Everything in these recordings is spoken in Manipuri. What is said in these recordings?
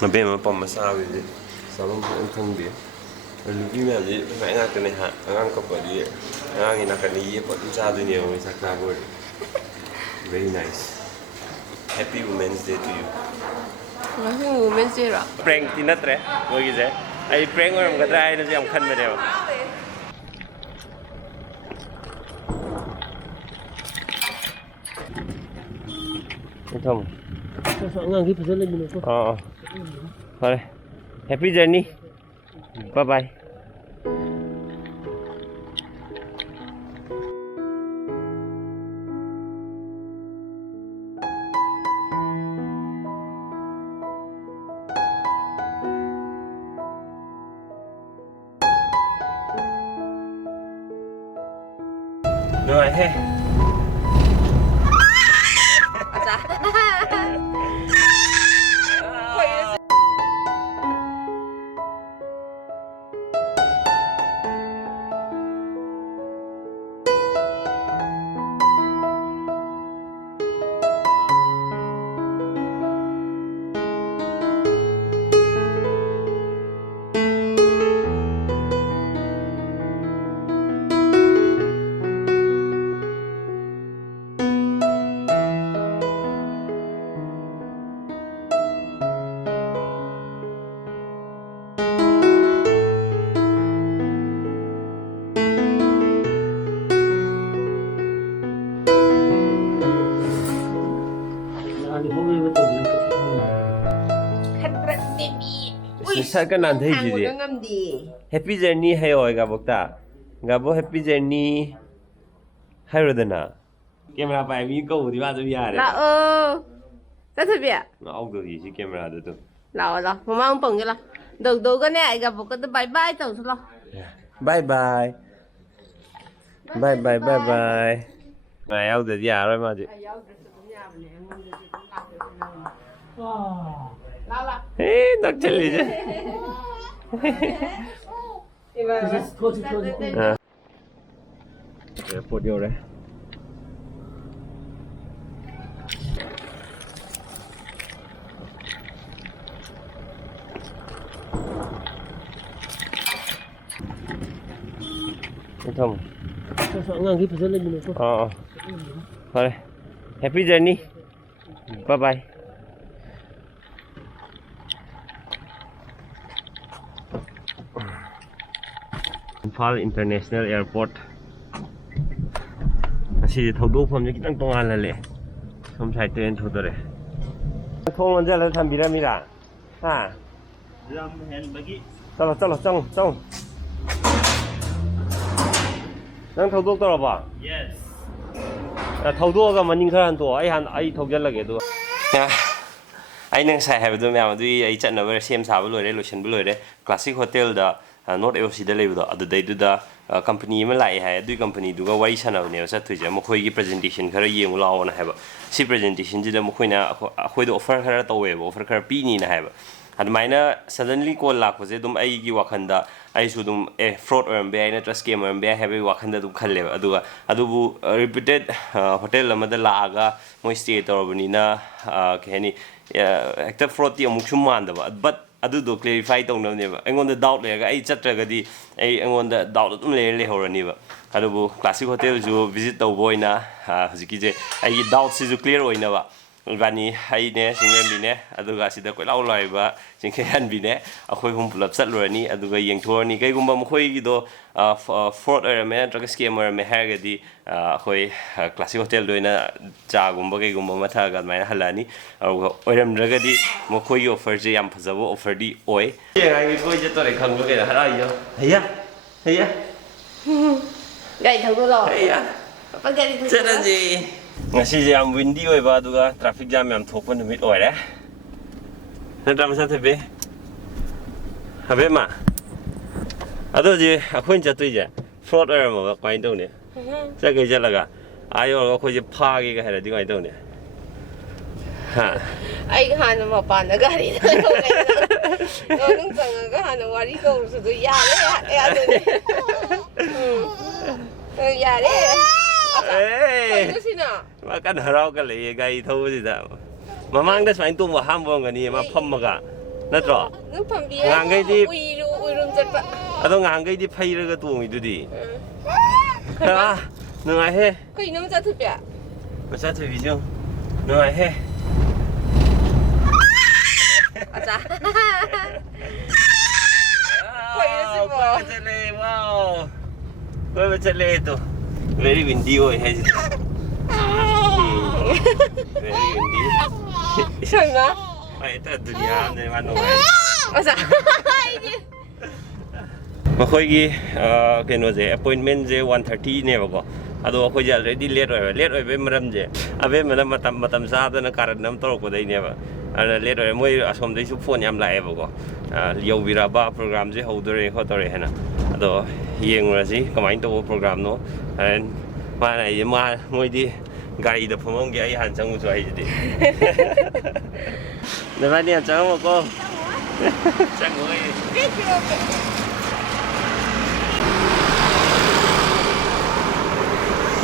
ꯃꯕꯦꯝ ꯑꯃ ꯄꯝꯃ ꯆꯥꯕꯗꯤ ꯆꯥꯐꯝ ꯐꯖꯅ ꯈꯪꯗꯦ ꯅꯨꯄꯤ ꯃꯌꯥꯝꯗꯤ ꯑꯗꯨꯃꯥꯏꯅ ꯉꯥꯛꯇꯅꯦ ꯑꯉꯥꯡ ꯀꯞꯄꯗꯤ ꯑꯉꯥꯡꯒꯤ ꯅꯥꯀꯟꯗ ꯌꯦꯞꯄ ꯑꯗꯨꯝ ꯆꯥꯗꯣꯏꯅꯦꯕ ꯃꯣꯏ ꯆꯥꯛ ꯆꯥꯕ ꯑꯣꯏꯔꯗꯤ ꯚꯦꯔꯤ ꯅꯥꯏꯁ ꯍꯦꯄꯤ ꯋꯨꯃꯦꯟꯁ ꯗꯦ ꯇꯨ ꯌꯨ ꯉꯁꯤ ꯋꯨꯃꯦꯟꯁ ꯗꯦꯔꯣ ꯄ꯭ꯔꯦꯡꯛꯇꯤ ꯅꯠꯇ꯭ꯔꯦ ꯃꯣꯏꯒꯤꯁꯦ ꯑꯩ ꯄ꯭ꯔꯦꯡꯛ ꯑꯣꯏꯔꯝꯒꯗ꯭ꯔꯥ ꯍꯥꯏꯅꯁꯨ ꯌꯥꯝ ꯈꯟꯕꯅꯦꯕ ꯊꯝꯃꯣ ꯑꯉꯥꯡꯈꯩ ꯐꯖꯅ ꯂꯩꯃꯤꯟꯅꯀꯣ ꯐꯔꯦ ꯍꯦꯄꯤ ꯖꯔꯅꯤ ꯕꯥꯏ ꯕꯥꯏ ꯅꯨꯡꯉꯥꯏꯍꯦ ꯁꯔꯀ ꯅꯥꯟꯊꯩꯁꯤꯗꯤ ꯍꯦꯄꯤ ꯖꯔꯅꯤ ꯍꯥꯏꯌꯣ ꯒꯥꯕꯣꯛꯇ ꯒꯥꯕꯣ ꯍꯦꯄꯤ ꯖꯔꯅꯤ ꯍꯥꯏꯔꯣꯗꯅ ꯀꯦꯃꯦꯔꯥ ꯄꯥꯏ ꯃꯤ ꯀꯧꯕꯗꯤ ꯃꯥ ꯑꯗꯨꯝ ꯌꯥꯔꯦ ꯂꯥꯛꯑꯣ ꯆꯠꯊꯕꯤ ꯉꯥꯎꯗꯧꯔꯤ ꯁꯤ ꯀꯦꯃꯦꯔꯥꯗ ꯑꯗꯨꯝ ꯂꯥꯛꯑꯣ ꯂꯥꯛꯑꯣ ꯃꯃꯥꯡ ꯄꯪꯒꯦ ꯂꯥꯛꯑꯣ ꯗꯧꯗꯧꯒꯅꯦ ꯑꯩꯒ ꯕꯣꯛꯀꯗ ꯕꯥꯏ ꯕꯥꯏ ꯇꯧꯁꯨ ꯂꯥꯛꯑꯣ ꯕꯥꯏ ꯕꯥꯏ ꯕꯥꯏ ꯕꯥꯏ ꯕꯥꯏ ꯕꯥꯏ ꯉꯥ ꯌꯥꯎꯗ꯭ꯔꯗꯤ ꯌꯥꯔꯔꯣꯏ ꯃꯥꯗꯤ ꯌꯥꯎꯗ꯭ꯔꯁꯨ ꯑꯗꯨꯝ ꯌꯥꯕꯅꯦ ꯑꯩꯉꯣꯟꯗꯗꯤ ꯑꯗꯨꯝ ꯂꯥꯛꯑꯣ ꯅꯛꯁꯜꯂꯤꯁꯦ ꯑꯦꯌꯔꯄꯣꯔꯠ ꯌꯧꯔꯦ ꯊꯝꯃꯣ ꯑꯉꯥꯡꯈꯩ ꯐꯖꯅ ꯂꯩꯃꯤꯟꯅꯀꯣ ꯐꯔꯦ ꯍꯦꯄꯤ ꯖꯔꯅꯤ ꯕꯥꯏ ꯕꯥꯏ ꯏꯝꯐꯥꯜ ꯏꯟꯇꯔꯅꯦꯁꯅꯦꯜ ꯑꯦꯌꯔꯄꯣꯔꯠ ꯉꯁꯤꯗꯤ ꯊꯧꯗꯣꯛꯐꯝꯁꯦ ꯈꯤꯇꯪ ꯇꯣꯉꯥꯟꯍꯜꯂꯦ ꯁꯣꯝ ꯁꯥꯏꯗꯇ ꯑꯣꯏꯅ ꯊꯧꯗꯣꯔꯦ ꯊꯣꯡ ꯂꯣꯟꯖꯜꯂꯒ ꯊꯝꯕꯤꯔꯝꯃꯤꯔꯥ ꯍꯥ ꯂꯝ ꯍꯦꯟꯕꯒꯤ ꯆꯠꯂꯣ ꯆꯠꯂꯣ ꯆꯪꯉꯣ ꯆꯪꯉꯣ ꯅꯪ ꯊꯧꯗꯣꯛꯇꯧꯔꯕꯣ ꯌꯦꯁ ꯊꯧꯗꯣꯛꯑꯒ ꯃꯅꯤꯡ ꯈꯔ ꯍꯟꯇꯣꯛꯑꯣ ꯑꯩ ꯊꯧꯖꯤꯜꯂꯒꯦ ꯑꯗꯨꯒ ꯑꯩꯅ ꯉꯁꯥꯏ ꯍꯥꯏꯕꯗꯣ ꯃꯌꯥꯝ ꯑꯗꯨꯒꯤ ꯑꯩ ꯆꯠꯅꯕ ꯁꯦꯝ ꯁꯥꯕ ꯂꯣꯏꯔꯦ ꯂꯣꯏꯁꯤꯟꯕ ꯂꯣꯏꯔꯦ ꯀ꯭ꯂꯥꯁꯤꯛ ꯍꯣꯇꯦꯜꯗ ꯅꯣꯔꯠ ꯑꯦꯜ.ꯑꯣ.ꯁꯤꯗ ꯂꯩꯕꯗꯣ ꯑꯗꯨꯗꯩꯗꯨꯗ ꯀꯝꯄꯅꯤ ꯑꯃ ꯂꯥꯛꯑꯦ ꯍꯥꯏ ꯑꯗꯨꯒꯤ ꯀꯝꯄꯅꯤꯗꯨꯒ ꯋꯥꯔꯤ ꯁꯥꯟꯅꯕꯅꯦꯕ ꯆꯠꯇꯣꯏꯁꯦ ꯃꯈꯣꯏꯒꯤ ꯄ꯭ꯔꯖꯦꯟꯇꯦꯁꯟ ꯈꯔ ꯌꯦꯡꯉꯨ ꯂꯥꯛꯑꯣꯅ ꯍꯥꯏꯕ ꯁꯤ ꯄ꯭ꯔꯖꯦꯟꯇꯦꯁꯟꯁꯤꯗ ꯃꯈꯣꯏꯅ ꯑꯩꯈꯣꯏꯗ ꯑꯣꯐꯔ ꯈꯔ ꯇꯧꯋꯦꯕ ꯑꯣꯐꯔ ꯈꯔ ꯄꯤꯅꯤꯅ ꯍꯥꯏꯕ ꯑꯗꯨꯃꯥꯏꯅ ꯁꯗꯟꯂꯤ ꯀꯣꯜ ꯂꯥꯛꯄꯁꯦ ꯑꯗꯨꯝ ꯑꯩꯒꯤ ꯋꯥꯈꯟꯗ ꯑꯩꯁꯨ ꯑꯗꯨꯝ ꯐ꯭ꯔꯣꯗ ꯑꯣꯏꯔꯝꯕ ꯌꯥꯏ ꯅꯠꯇ꯭ꯔꯒ ꯁ꯭ꯀꯦꯝ ꯑꯣꯏꯔꯝꯕ ꯌꯥꯏ ꯍꯥꯏꯕꯒꯤ ꯋꯥꯈꯟꯗ ꯑꯗꯨꯝ ꯈꯜꯂꯦꯕ ꯑꯗꯨꯕꯨ ꯔꯤꯄꯤꯇꯦꯠ ꯍꯣꯇꯦꯜ ꯑꯃꯗ ꯂꯥꯛꯑꯒ ꯃꯣꯏ ꯁ꯭ꯇೇ ꯇꯧꯔꯕꯅꯤꯅ ꯀꯩ ꯍꯥꯏꯅꯤ ꯍꯦꯛꯇ ꯐ꯭ꯔꯣꯗꯇꯤ ꯑꯃꯨꯛꯁꯨ ꯃꯥꯟꯗꯕ ꯕꯠ ꯑꯗꯨꯗꯣ ꯀ꯭ꯂꯦꯔꯤꯐꯥꯏ ꯇꯧꯅꯕꯅꯦꯕ ꯑꯩꯉꯣꯟꯗ ꯗꯥꯎꯠ ꯂꯩꯔꯒ ꯑꯩ ꯆꯠꯇ꯭ꯔꯒꯗꯤ ꯑꯩꯉꯣꯟꯗ ꯗꯥꯎꯠ ꯑꯗꯨꯝ ꯂꯩꯍꯧꯔꯅꯤꯕ ꯑꯗꯨꯕꯨ ꯀ꯭ꯂꯥꯁꯤꯛ ꯍꯣꯇꯦꯜꯁꯨ ꯚꯤꯖꯤꯠ ꯇꯧꯕ ꯑꯣꯏꯅ ꯍꯧꯖꯤꯛꯀꯤꯁꯦ ꯑꯩꯒꯤ ꯗꯥꯎꯠꯁꯤꯁꯨ ꯀ꯭ꯂꯤꯌꯔ ꯑꯣꯏꯅꯕ ꯏꯕꯥꯅꯤ ꯑꯩꯅꯦ ꯆꯤꯡꯂꯦꯝꯕꯤꯅꯦ ꯑꯗꯨꯒ ꯑꯁꯤꯗ ꯀꯣꯏꯂꯥꯎ ꯂꯥꯎꯔꯤꯕ ꯆꯤꯡꯈꯩꯍꯟꯕꯤꯅꯦ ꯑꯩꯈꯣꯏ ꯑꯍꯨꯝ ꯄꯨꯂꯞ ꯆꯠꯂꯨꯔꯅꯤ ꯑꯗꯨꯒ ꯌꯦꯡꯊꯣꯛꯑꯅꯤ ꯀꯩꯒꯨꯝꯕ ꯃꯈꯣꯏꯒꯤꯗꯣ ꯐ꯭ꯔꯣꯗ ꯑꯣꯏꯔꯝꯃꯦ ꯅꯠꯇ꯭ꯔꯒ ꯁ꯭ꯀꯦꯝ ꯑꯣꯏꯔꯝꯃꯦ ꯍꯥꯏꯔꯒꯗꯤ ꯑꯩꯈꯣꯏ ꯀ꯭ꯂꯥꯁꯤꯛ ꯍꯣꯇꯦꯜꯗ ꯑꯣꯏꯅ ꯆꯥꯒꯨꯝꯕ ꯀꯩꯒꯨꯝꯕ ꯑꯃ ꯊꯛꯑꯒ ꯑꯗꯨꯃꯥꯏꯅ ꯍꯜꯂꯛꯑꯅꯤ ꯑꯗꯨꯒ ꯑꯣꯏꯔꯝꯗ꯭ꯔꯒꯗꯤ ꯃꯈꯣꯏꯒꯤ ꯑꯣꯐꯔꯁꯦ ꯌꯥꯝ ꯐꯖꯕ ꯑꯣꯐꯔꯗꯤ ꯑꯣꯏ ꯌꯦꯡꯉꯥꯏꯒꯤ ꯀꯣꯏ ꯆꯠꯇꯣꯔꯦ ꯈꯪꯕ ꯀꯩꯅꯣ ꯍꯔꯥꯎꯏꯌꯣ ꯍꯩꯌꯥ ꯍꯩꯌꯥ ꯒꯥꯔꯤ ꯊꯧꯗꯣꯛꯂꯣ ꯍꯩꯌꯥ ꯆꯠꯂꯁꯤ ꯉꯁꯤꯁꯦ ꯌꯥꯝ ꯋꯤꯟꯗꯤ ꯑꯣꯏꯕ ꯑꯗꯨꯒ ꯇ꯭ꯔꯥꯐꯤꯛ ꯖꯥꯝ ꯌꯥꯝ ꯊꯣꯛꯄ ꯅꯨꯃꯤꯠ ꯑꯣꯏꯔꯦ ꯅꯠꯇ꯭ꯔꯥ ꯃꯆꯥ ꯊꯕꯤ ꯑꯕꯦꯝꯃ ꯑꯗꯣ ꯍꯧꯖꯤꯛ ꯑꯩꯈꯣꯏꯅ ꯆꯠꯇꯣꯏꯁꯦ ꯐ꯭ꯔꯣꯗ ꯑꯣꯏꯔꯝꯃꯕ ꯀꯃꯥꯏꯅ ꯇꯧꯅꯤ ꯆꯠꯈꯩ ꯆꯠꯂꯒ ꯌꯧꯔꯒ ꯑꯩꯈꯣꯏꯁꯦ ꯐꯥꯒꯦꯒ ꯍꯥꯏꯔꯗꯤ ꯀꯃꯥꯏꯅ ꯇꯧꯅꯤ ꯑꯩ ꯍꯥꯟꯅ ꯃꯄꯥꯟꯗ ꯒꯥꯔꯤꯗ ꯃꯅꯨꯡ ꯆꯪꯉꯒ ꯍꯥꯟꯅ ꯋꯥꯔꯤ ꯇꯧꯔꯁꯨ ꯌꯥꯔꯦ ꯑꯗꯨꯅꯤ ꯌꯥꯔꯦ ꯁꯤꯅ ꯀꯟꯅ ꯍꯔꯥꯎꯒ ꯂꯩꯌꯦ ꯒꯥꯔꯤ ꯊꯧꯕꯁꯤꯗ ꯃꯃꯥꯡꯗ ꯁꯨꯃꯥꯏꯅ ꯇꯣꯡꯕ ꯑꯍꯥꯟꯕ ꯑꯣꯏꯔꯝꯒꯅꯤ ꯃꯥ ꯐꯝꯃꯒ ꯅꯠꯇ꯭ꯔꯣ ꯅꯪ ꯄꯥꯝꯕꯤ ꯉꯍꯥꯟꯈꯩꯗꯤ ꯎꯏꯔꯨꯝ ꯆꯠꯄ ꯑꯗꯣ ꯉꯍꯥꯟꯈꯩꯗꯤ ꯐꯩꯔꯒ ꯇꯣꯡꯉꯤꯗꯨꯗꯤ ꯅꯨꯡꯉꯥꯏꯍꯦ ꯀꯩꯅꯣ ꯃꯆꯥ ꯊꯨꯞꯄꯦ ꯃꯆꯥ ꯊꯣꯏꯕꯤꯁꯨ ꯅꯨꯡꯉꯥꯏꯍꯦ ꯑꯆꯥ ꯀꯣꯏꯕ ꯆꯠꯂꯦ ꯋꯥꯎ ꯀꯣꯏꯕ ꯆꯠꯂꯦ ꯇꯣ ꯚꯦꯔꯤ ꯋꯤꯟꯗꯤ ꯑꯣꯏ ꯍꯥꯏꯁꯤꯗꯤ ꯚꯦꯔꯤ ꯋꯤꯟꯗꯤ ꯁꯣꯏꯃ ꯍꯦꯛꯇ ꯗꯨꯅꯤꯌꯥ ꯑꯃꯗ ꯃꯥ ꯅꯨꯡꯉꯥꯏ ꯑꯆꯥ ꯃꯈꯣꯏꯒꯤ ꯀꯩꯅꯣꯁꯦ ꯑꯦꯄꯣꯏꯟꯃꯦꯟꯁꯦ 1:30ꯅꯦꯕꯀꯣ ꯑꯗꯣ ꯑꯩꯈꯣꯏꯁꯦ ꯑꯜꯔꯦꯗꯤ ꯂꯦꯠ ꯑꯣꯏꯕꯩ ꯃꯔꯝꯁꯦ ꯑꯕꯦꯝꯕꯅ ꯃꯇꯝ ꯆꯥꯗꯅ ꯀꯥꯔꯟ ꯑꯃ ꯇꯧꯔꯛꯄꯗꯩꯅꯦꯕ ꯑꯗꯨꯅ ꯂꯦꯠ ꯑꯣꯏꯔꯦ ꯃꯣꯏ ꯑꯁꯣꯝꯗꯩꯁꯨ ꯐꯣꯟ ꯌꯥꯝ ꯂꯥꯛꯑꯦꯕꯀꯣ ꯌꯧꯕꯤꯔꯛꯑꯕ ꯄ꯭ꯔꯣꯒ꯭ꯔꯥꯝꯁꯦ ꯍꯧꯗꯣꯔꯦ ꯈꯣꯠꯇꯣꯔꯦ ꯍꯥꯏꯅ ꯑꯗꯣ ꯌꯦꯡꯉꯨꯔꯁꯤ ꯀꯃꯥꯏꯅ ꯇꯧꯕ ꯄ꯭ꯔꯣꯒ꯭ꯔꯥꯝꯅꯣ ꯃꯥꯅ ꯑꯩꯁꯦ ꯃꯣꯏꯗꯤ ꯒꯥꯔꯤꯗ ꯐꯝꯃꯝꯒꯦ ꯑꯩ ꯍꯥꯟꯅ ꯆꯪꯉꯨꯁꯨ ꯑꯩꯁꯤꯗꯤ ꯅꯕꯥꯅꯤ ꯍꯥꯟꯅ ꯆꯪꯉꯝꯃꯣꯀꯣ ꯆꯪꯉꯨ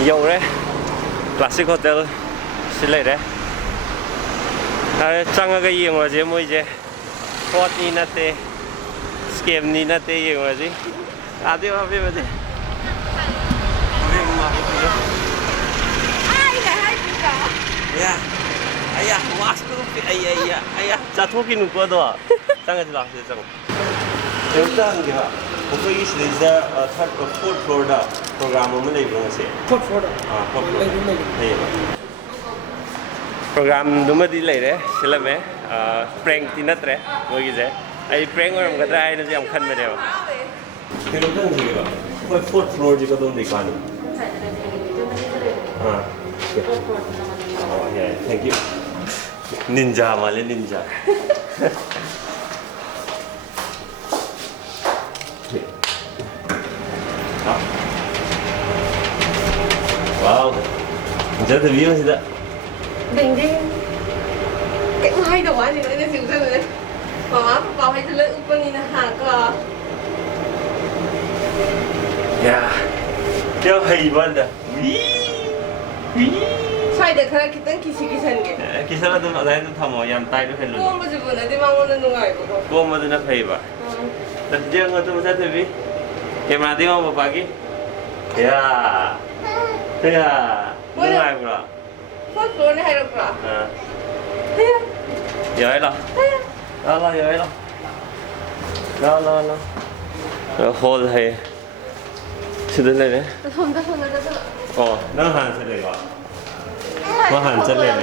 ꯌꯧꯔꯦ ꯀ꯭ꯂꯥꯁꯤꯛ ꯍꯣꯇꯦꯜ ꯁꯤ ꯂꯩꯔꯦ ꯆꯪꯉꯒ ꯌꯦꯡꯉꯨꯔꯁꯦ ꯃꯣꯏꯁꯦ ꯐ꯭ꯔꯣꯗꯅꯤ ꯅꯠꯇꯦ ꯁ꯭ꯀꯦꯝꯅꯤ ꯅꯠꯇꯦ ꯌꯦꯡꯉꯨꯔꯁꯤ ꯑꯗꯨ ꯑꯕꯦꯝꯕꯗꯤ ꯑꯩꯌꯥ ꯋꯥꯁꯀꯨ ꯑꯩꯌꯥ ꯆꯥꯊꯣꯛꯈꯤꯅꯨꯀꯣ ꯑꯗꯣ ꯆꯪꯉꯁꯤ ꯂꯥꯛꯁꯤꯗ ꯆꯪꯉꯨ ꯀꯩꯝꯇ ꯍꯪꯒꯦꯕ ꯑꯩꯈꯣꯏꯒꯤ ꯁꯤꯗꯩꯁꯤꯗ 4th floorꯗ ꯄ꯭ꯔꯣꯒ꯭ꯔꯥꯝ ꯑꯃ ꯂꯩꯕ꯭ꯔꯣ ꯉꯁꯤ 4th floorꯗ 4th floor ꯂꯩꯌꯦꯕ ꯄ꯭ꯔꯣꯒ꯭ꯔꯥꯝꯗꯨꯃꯗꯤ ꯂꯩꯔꯦ ꯁꯤꯜꯂꯝꯃꯦ ꯄ꯭ꯔꯦꯡꯛꯇꯤ ꯅꯠꯇ꯭ꯔꯦ ꯃꯣꯏꯒꯤꯁꯦ ꯑꯩ ꯄ꯭ꯔꯦꯡꯛ ꯑꯣꯏꯔꯝꯒꯗ꯭ꯔꯥ ꯍꯥꯏꯅꯁꯨ ꯌꯥꯝ ꯈꯟꯕꯅꯦꯕ ꯀꯩꯅꯣꯝꯇ ꯍꯪꯖꯒꯦꯕ ꯑꯩꯈꯣꯏ 4th floorꯁꯤ ꯀꯗꯣꯝꯗꯩ ꯀꯥꯅꯤ ꯌꯥꯏ ꯊꯦꯡꯛ ꯌꯨ ꯅꯤꯟꯖꯥ ꯃꯥꯜꯂꯦ ꯅꯤꯟꯖꯥ 와우 진짜 위험하시다 댕댕 cái hai đầu anh thì nó sẽ chịu rồi mà vào hay lên úp đi là hàng cơ 야 야 이반다 xoay được khá kitang kisi-kisan ke 기사라도 나도 타모 얌 따이로 헬로 꼼 mà chụp này đi mang lên nung ai của 꼬마드나 페이바 나디앙 어떤 사태비 개마디마 바기 야 야 누가이브라 first floor này hay được rồi 여기라 라라 여기라 라라라 홀 해 시들레네 không ta không ta 너 한 세대가 뭐 한 세대네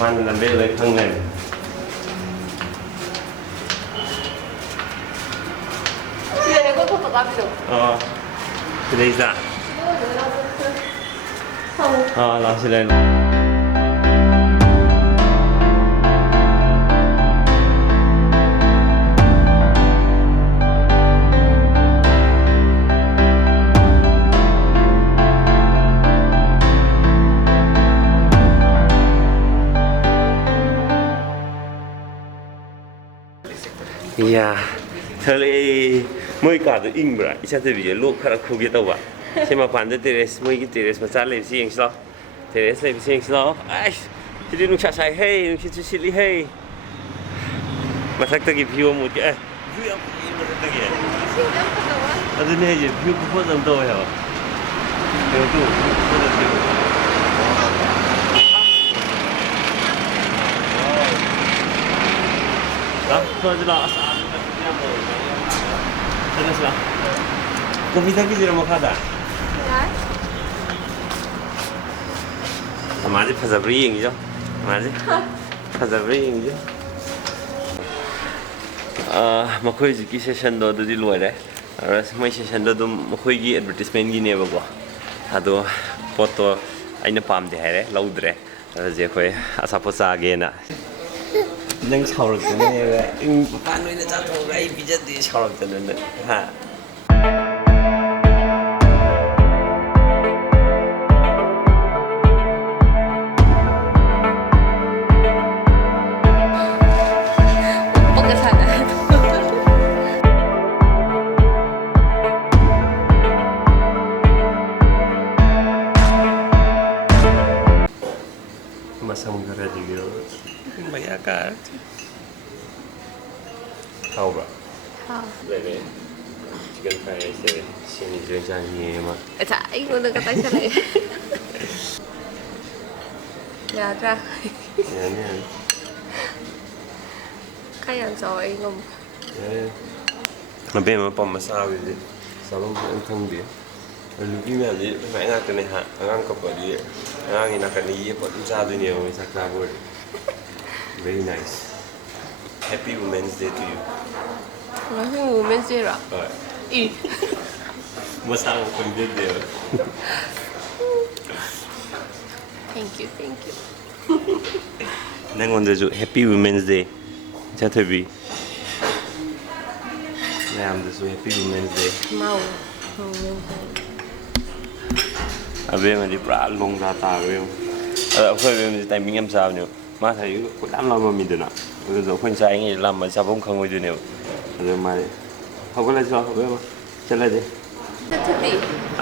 마는 남배를 강내 Chị này có thuốc có bắp được 그래 있어 không 라시렌 이야 털이 ꯃꯣꯏ ꯀꯥꯗꯣ ꯏꯪꯕ꯭ꯔꯥ ꯏꯆꯥ ꯊꯣꯏꯕꯤꯁꯦ ꯂꯣꯛ ꯈꯔ ꯈꯨꯒꯦ ꯇꯧꯕ ꯁꯤ ꯃꯄꯥꯟꯗ ꯇꯦꯔꯦꯁ ꯃꯣꯏꯒꯤ ꯇꯦꯔꯦꯁ ꯃꯆꯥ ꯂꯩꯕꯁꯤ ꯌꯦꯡꯁꯤ ꯂꯥꯛꯑꯣ ꯇꯦꯔꯦꯁ ꯂꯩꯕꯁꯤ ꯌꯦꯡꯁꯤ ꯂꯥꯛꯑꯣ ꯑꯩꯁ ꯁꯤꯗꯤ ꯅꯨꯡꯁꯥ ꯁꯥꯏ ꯍꯦ ꯅꯨꯡꯁꯤꯠꯁꯨ ꯁꯤꯠꯂꯤ ꯍꯦ ꯃꯊꯛꯇꯒꯤ ꯚ꯭ꯌꯨ ꯑꯃ ꯎꯠꯀꯦ ꯚ꯭ꯌꯨ ꯌꯥꯝ ꯐꯖꯩ ꯃꯊꯛꯇꯒꯤ ꯑꯗꯨꯅꯦ ꯍꯥꯏꯁꯦ ꯚ꯭ꯌꯨ ꯈꯨꯐꯖ ꯑꯃ ꯇꯧꯋꯦ ꯍꯥꯏꯕ ꯀꯩꯅꯣ ꯂꯥꯛ ꯆꯠꯂꯁꯤꯔ ꯀꯣꯐꯤ ꯊꯛꯈꯤꯁꯤꯔ ꯃꯈꯥꯗ ꯃꯥꯁꯦ ꯐꯖꯕ꯭ꯔꯥ ꯌꯦꯡꯉꯤ죠 ꯃꯥꯁꯦ ꯐꯖꯕ꯭ꯔꯥ ꯌꯦꯡꯉꯤ죠 ꯃꯈꯣꯏ ꯍꯧꯖꯤꯛꯀꯤ ꯁꯦꯁꯟꯗꯣ ꯑꯗꯨꯗꯤ ꯂꯣꯏꯔꯦ ꯃꯣꯏ ꯁꯦꯁꯟꯗꯣ ꯑꯗꯨꯝ ꯃꯈꯣꯏꯒꯤ ꯑꯦꯗꯚꯔꯇꯤꯁꯃꯦꯟꯒꯤꯅꯦꯕꯀꯣ ꯑꯗꯣ ꯄꯣꯠꯇꯣ ꯑꯩꯅ ꯄꯥꯝꯗꯦ ꯍꯥꯏꯔꯦ ꯂꯧꯗ꯭ꯔꯦ ꯑꯗꯨꯗꯤ ꯑꯩꯈꯣꯏ ꯑꯆꯥꯄꯣꯠ ꯆꯥꯒꯦꯅ ꯅꯪ ꯁꯥꯎꯔꯛꯇꯅꯦꯕ ꯃꯄꯥꯟ ꯑꯣꯏꯅ ꯆꯥꯊꯣꯛꯑꯒ ꯑꯩ ꯄꯤꯖꯗꯦ ꯁꯥꯎꯔꯛꯇꯅ ꯍꯥ masang gara juga banyak 好吧。好。对对，chicken fried rice 心里就像你嘛。Chả, anh muốn được cái tay chân này. Dạ ra. Dạ nha. Cái ăn rồi anh không. Mà bên mà bom mà sao vậy? Sao không ăn không biết? Lúc này gì phải ăn cái này hả? Ăn cặp cái gì? Ăn cái này gì? Bọn chúng ta đi nhiều mình sắc ra rồi. Very nice. Happy Women's Day to you. Nói chung ngủ bên gì rồi? Rồi. Ý. Mà sao không biết điều? Thank you, thank you. Nang 오늘 Happy Women's Day. 자, 태비. làm được Happy Women's Day. Màu. Bên mà đi bả lông ra tà với không? Khơi bên tay mình em sao nhỉ? Mà thấy cũng đám lo mà mình được nào. Bây giờ khuyên sai anh làm mà sao không không có được nhiều. Rồi mà không có lấy sao không biết mà. Chân lại đi.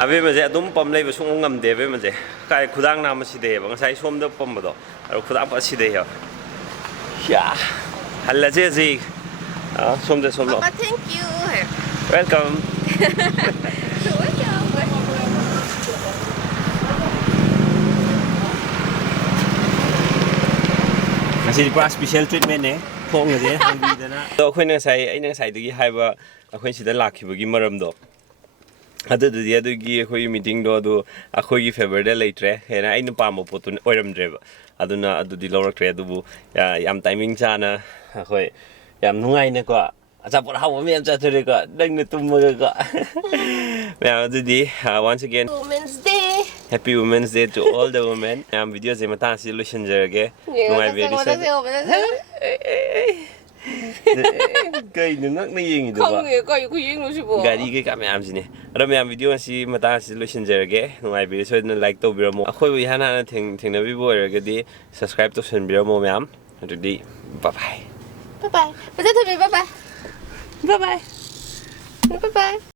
bên mà sẽ đúng bấm lấy vào xuống ngầm để bên mà sẽ cái khu đang nằm ở 시대에 bằng sai xôm được bấm vào đó. Rồi khu đang ở 시대에요. 야, 할라제지. xôm được xôm đó. Papa, thank you. Welcome. Kasi para special treatment eh. Phone nga siya, hang bida na. So, ako ay nang say dagi haiba ako sida lakibagi maramdo. Adudi ako'y meeting do ako'y favor da laitre. Kaya ay napamo po to oiramdre ba. Aduna adudi lawraktre adubu yam timing sana ako'y yam nungay na ko. Sapot hawa mi am chature ko. Dang natumaga ko. Now adudi once again Women's Day. Happy Women's Day to all the women. Yam video sa mata si Lucian Jerge. Nungay very sad. Cây đừng ngắc này gì được Không, coi cái gì nó chỉ bộ. Gari cái cảm em gì nè. Rồi mình video si mata si Lucian Jerge. Nungay very sad na like to biro mo. Ako yung hana na ting na bibo rồi di subscribe to sen biro mo ma'am. Rồi di bye bye. Bye bye. Bye bye. Bye bye. Bye bye.